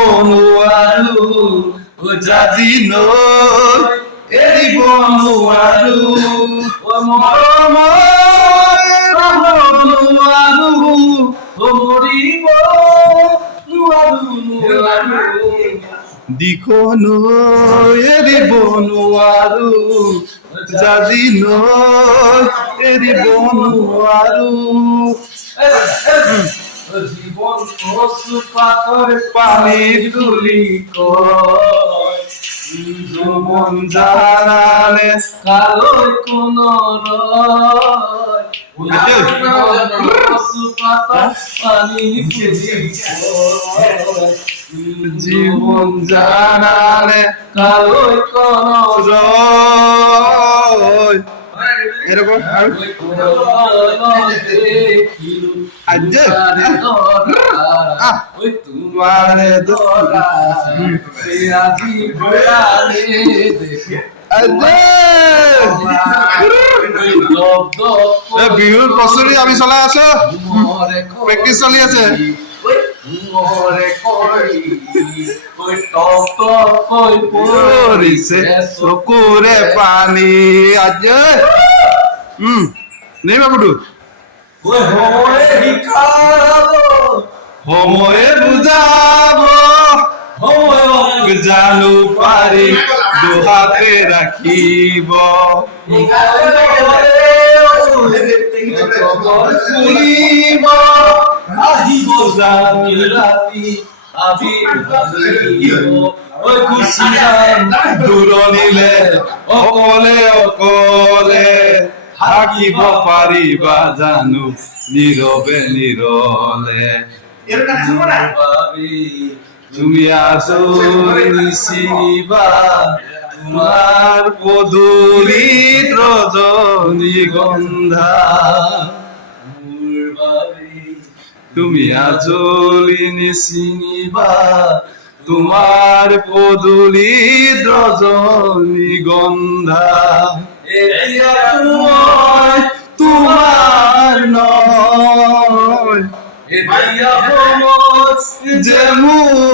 বনু আৰু জাজি নৈ এৰি বনু আৰু মৰম বনু আৰু মৰিব নোৱাৰো দিখনো এৰিব নোৱাৰো জাজি নৈ এৰিব নোৱাৰো জীবন পাথর পানি তুলি কয় যৌবন জানালে কালো কোন জীবন জানালে কালো কোন এরকম তোমারে বিহুর প্রস্তুতি আমি চলাই আছো প্ৰেক্টিচ চলি আছে চকুৰে পানী আজি নেই বাবুটো সময়ে বুজাব জানো পাৰি দুহাতে ৰাখিব আহিব জানি ৰাতি দূৰণিলে অকলে অকলে থাকিব পাৰিবা জানো নীৰৱে নীৰলে তুমি আজৰি চিনিবা তোমাৰ পদূলিত ৰজনীগন্ধা মোৰ বাবে তুমি আজলি নিচিনিবা তোমাৰ পদূলিত ৰজনীগন্ধা এতিয়া মই তোমাৰ নহয় এতিয়া সময় যে মোৰ